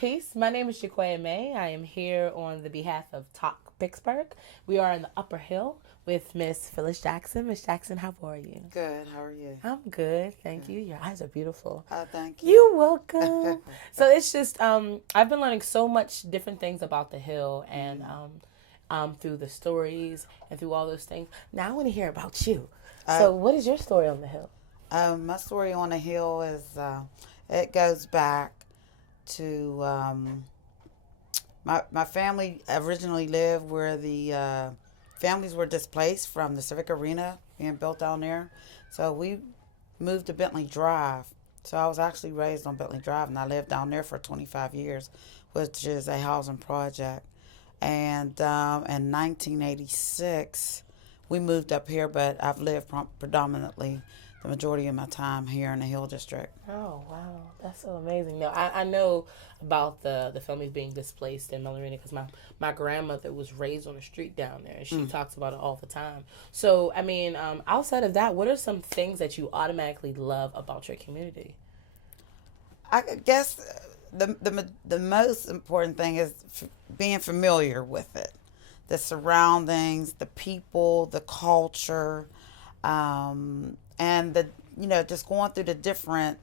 Peace. My name is Jacquea. I am here on the behalf of Talk Pittsburgh. We are in the Upper Hill with Miss Phyllis Jackson. Miss Jackson, how are you? Good. How are you? I'm good, thank you. Your eyes are beautiful. Thank you. You're welcome. So it's just I've been learning so much different things about the Hill and through the stories and through all those things. Now I want to hear about you. So what is your story on the Hill? My story on the Hill is it goes back to my family originally lived where the families were displaced from the Civic Arena being built down there. So we moved to Bentley Drive. So I was actually raised on Bentley Drive, and I lived down there for 25 years, which is a housing project. And in 1986, we moved up here, but I've lived predominantly the majority of my time here in the Hill District. Oh, wow. That's so amazing. Now, I know about the families being displaced in Mellon because my grandmother was raised on the street down there, and she talks about it all the time. So, I mean, outside of that, what are some things that you automatically love about your community? I guess the most important thing is being familiar with it. The surroundings, the people, the culture, and just going through the different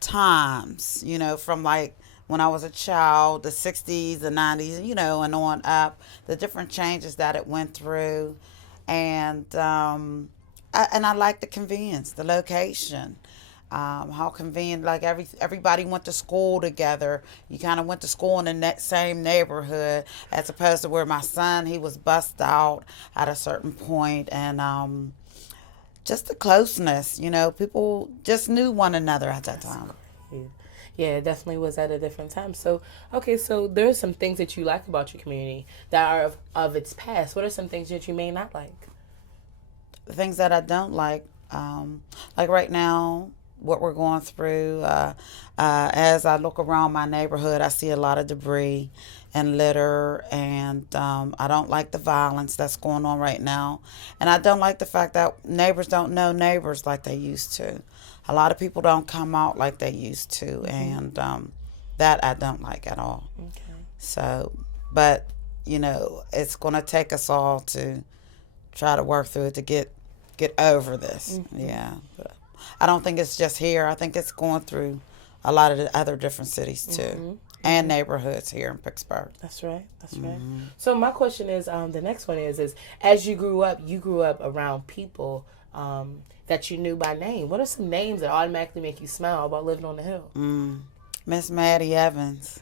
times, from like when I was a child, the 60s, the 90s, and on up, the different changes that it went through. And I like the convenience, the location. How convenient, like everybody went to school together. You kind of went to school in the same neighborhood, as opposed to where my son, he was bussed out at a certain point. And just the closeness, people just knew one another at that time. Yeah, it definitely was at a different time. So, okay, so there are some things that you like about your community that are of its past. What are some things that you may not like? The things that I don't like right now, what we're going through, as I look around my neighborhood, I see a lot of debris and litter, and I don't like the violence that's going on right now. And I don't like the fact that neighbors don't know neighbors like they used to. A lot of people don't come out like they used to, and that I don't like at all. Okay. So, but, it's going to take us all to try to work through it to get over this. Yeah. But I don't think it's just here. I think it's going through a lot of the other different cities, too. And neighborhoods here in Pittsburgh. That's right. Right. So my question is, the next one is as you grew up around people that you knew by name. What are some names that automatically make you smile about living on the Hill? Miss Maddie Evans.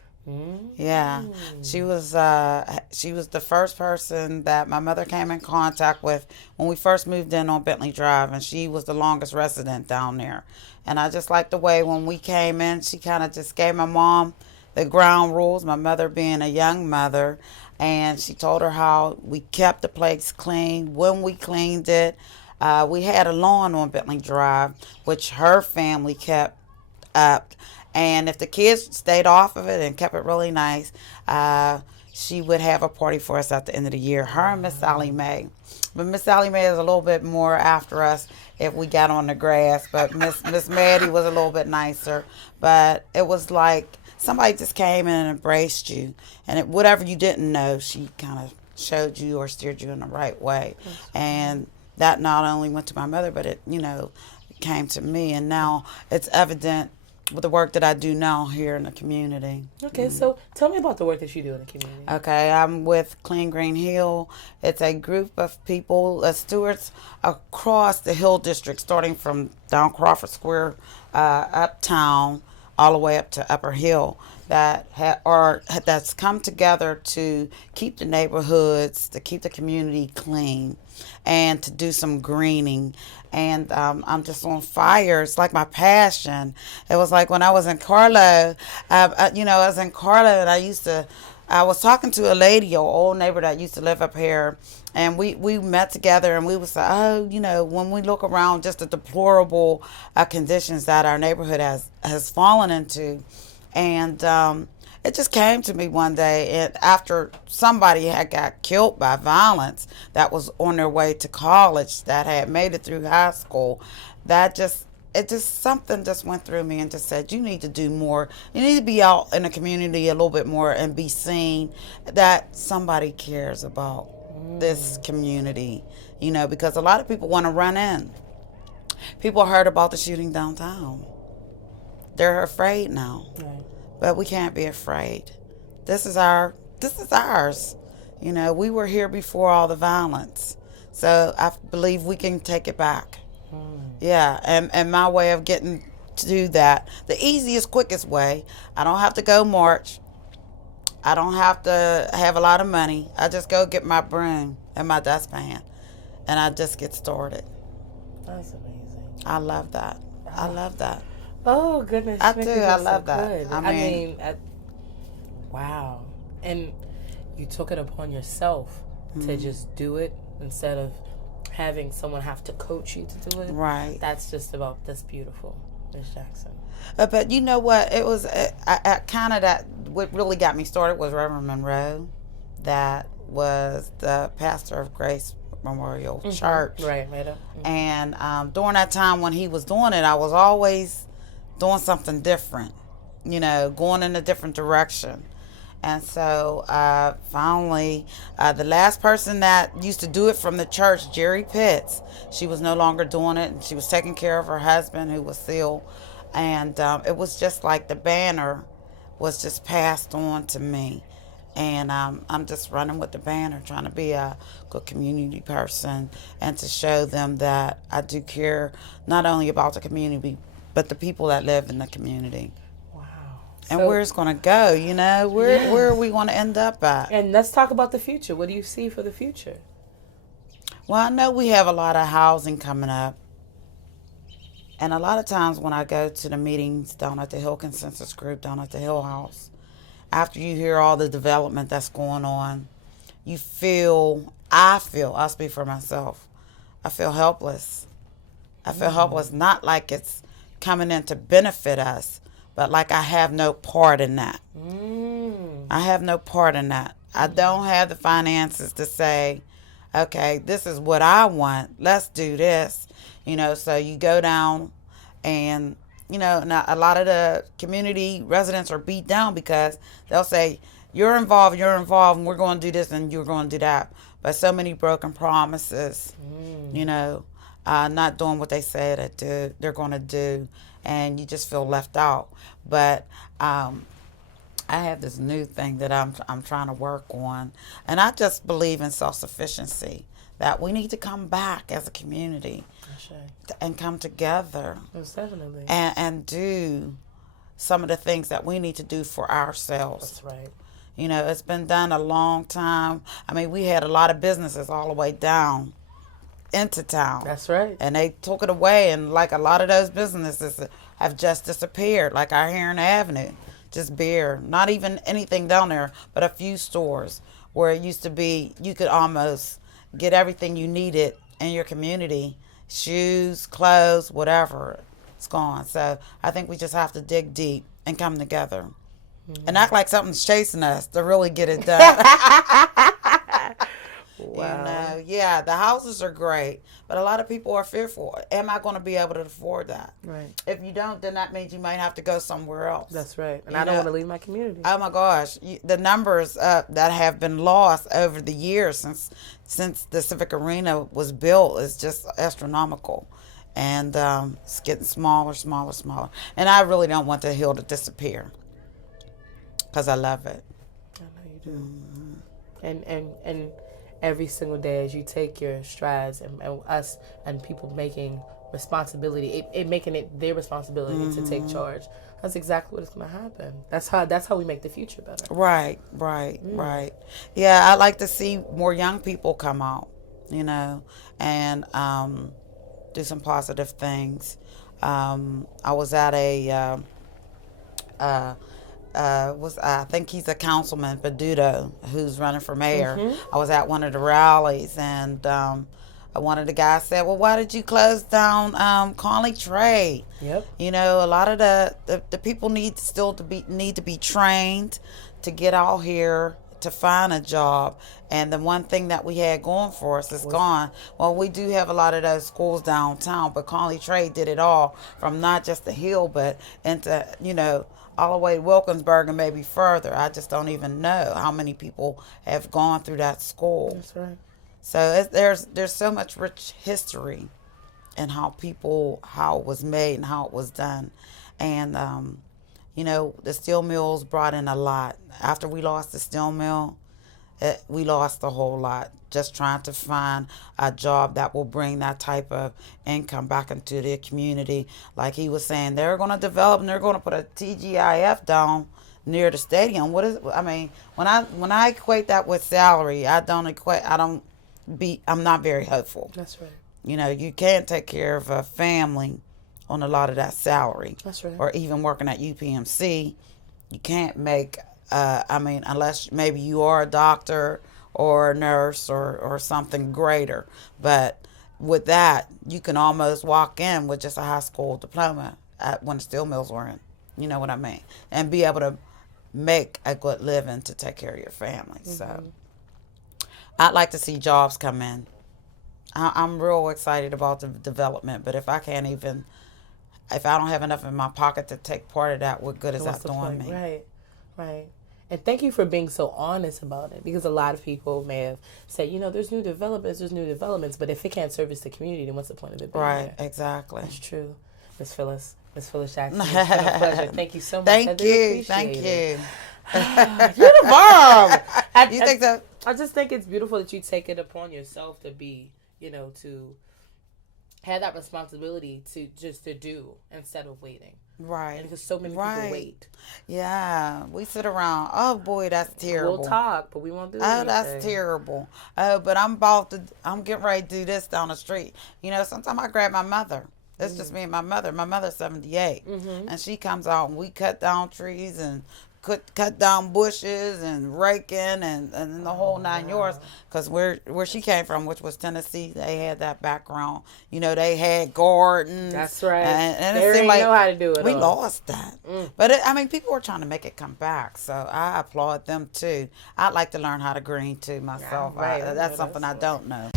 Yeah, she was the first person that my mother came in contact with when we first moved in on Bentley Drive, and she was the longest resident down there. And I just liked the way when we came in, she kind of just gave my mom the ground rules, my mother being a young mother, and she told her how we kept the place clean. When we cleaned it, we had a lawn on Bentley Drive, which her family kept up. And if the kids stayed off of it and kept it really nice, she would have a party for us at the end of the year. Her and Miss Sally Mae. But Miss Sally Mae is a little bit more after us if we got on the grass. But Miss Maddie was a little bit nicer. But it was like somebody just came in and embraced you. And whatever you didn't know, she kind of showed you or steered you in the right way. And that not only went to my mother, but it, came to me. And now it's evident with the work that I do now here in the community. Okay, so tell me about the work that you do in the community. Okay, I'm with Clean Green Hill. It's a group of people, stewards across the Hill District, starting from down Crawford Square, uptown, all the way up to Upper Hill, that's come together to keep the neighborhoods, to keep the community clean, and to do some greening. And I'm just on fire. It's like my passion. It was like when I was in Carlo, I was in Carlo, and I was talking to a lady, an old neighbor that used to live up here, and we met together, and we was like, when we look around, just the deplorable conditions that our neighborhood has fallen into. And it just came to me one day, and after somebody had got killed by violence that was on their way to college, that had made it through high school, that just it just, something just went through me and just said, you need to do more. You need to be out in the community a little bit more and be seen that somebody cares about this community, because a lot of people want to run in. People heard about the shooting downtown. They're afraid now. Right. But we can't be afraid. This is ours. We were here before all the violence. So I believe we can take it back. Yeah, and my way of getting to do that, the easiest, quickest way, I don't have to go march. I don't have to have a lot of money. I just go get my broom and my dustpan, and I just get started. That's amazing. I love that. I love that. Oh, goodness. I do. I love that. Good. Wow. And you took it upon yourself to just do it instead of having someone have to coach you to do it. Right. That's beautiful, Ms. Jackson. But you know what? It was what really got me started was Reverend Monroe. That was the pastor of Grace Memorial Church. Right, right up. And during that time when he was doing it, I was always doing something different, going in a different direction. And so finally, the last person that used to do it from the church, Jerry Pitts, she was no longer doing it. And she was taking care of her husband, who was ill. And it was just like the banner was just passed on to me. And I'm just running with the banner, trying to be a good community person and to show them that I do care not only about the community, but the people that live in the community. And where it's going to go, where are we going to end up at? And let's talk about the future. What do you see for the future? Well, I know we have a lot of housing coming up. And a lot of times when I go to the meetings down at the Hill Consensus Group, down at the Hill House, after you hear all the development that's going on, I'll speak for myself, I feel helpless. I feel helpless, not like it's coming in to benefit us, but like I have no part in that. I have no part in that. I don't have the finances to say, okay, this is what I want. Let's do this. So you go down and, now a lot of the community residents are beat down because they'll say, you're involved, and we're going to do this and you're going to do that. But so many broken promises, not doing what they say that they're going to do. And you just feel left out. But I have this new thing that I'm trying to work on, and I just believe in self-sufficiency. That we need to come back as a community and come together. Most definitely. And do some of the things that we need to do for ourselves. That's right. It's been done a long time. I mean, we had a lot of businesses all the way down into town. That's right. And they took it away, and like a lot of those businesses have just disappeared, like our Heron Avenue, just bare, not even anything down there, but a few stores where it used to be you could almost get everything you needed in your community, shoes, clothes, whatever. It's gone. So I think we just have to dig deep and come together and act like something's chasing us to really get it done. Wow. Yeah, the houses are great, but a lot of people are fearful. Am I going to be able to afford that? Right. If you don't, then that means you might have to go somewhere else. That's right. And I don't want to leave my community. Oh my gosh, the numbers that have been lost over the years since the Civic Arena was built is just astronomical. And it's getting smaller. And I really don't want the hill to disappear because I love it. I know you do. And every single day as you take your strides and us and people making responsibility, it making it their responsibility to take charge. That's exactly what is going to happen. That's how we make the future better. Right. Yeah, I like to see more young people come out, and do some positive things. I was at I think he's a councilman, Peduto, who's running for mayor. I was at one of the rallies, and one of the guys said, well, why did you close down Conley Trade? Yep. A lot of the people need to be trained to get out here to find a job. And the one thing that we had going for us is gone. Well, we do have a lot of those schools downtown, but Conley Trade did it all from not just the Hill, but into, all the way to Wilkinsburg and maybe further. I just don't even know how many people have gone through that school. That's right. So there's so much rich history in how it was made and how it was done. And, the steel mills brought in a lot. After we lost the steel mill, we lost a whole lot. Just trying to find a job that will bring that type of income back into the community. Like he was saying, they're going to develop and they're going to put a TGIF down near the stadium. When I equate that with salary, I'm not very hopeful. That's right. You can't take care of a family on a lot of that salary. That's right. Or even working at UPMC, you can't make, unless maybe you are a doctor or a nurse or something greater. But with that, you can almost walk in with just a high school diploma when the steel mills were in. You know what I mean? And be able to make a good living to take care of your family. Mm-hmm. So I'd like to see jobs come in. I'm real excited about the development, but if I don't have enough in my pocket to take part of that, what good is that doing me? Right. And thank you for being so honest about it, because a lot of people may have said, there's new developments, but if it can't service the community, then what's the point of it being right, there? Exactly. That's true. Miss Phyllis Jackson, it's been a pleasure. Thank you so much. Thank you. You're the bomb. You think so? I just think it's beautiful that you take it upon yourself to be, to have that responsibility to do instead of waiting. Right. And because so many people wait. Yeah. We sit around. Oh boy, that's terrible. We'll talk, but we won't do anything. Oh, that's terrible. Oh, but I'm getting ready to do this down the street. Sometimes I grab my mother. It's just me and my mother. My mother's 78. Mm-hmm. And she comes out and we cut down trees and cut down bushes and raking and the whole 9 yards. Because where she came from, which was Tennessee, they had that background. They had gardens. That's right. And they didn't know how to do it. We lost that. But people were trying to make it come back. So I applaud them too. I'd like to learn how to green too myself. Yeah, right. That's something I don't know.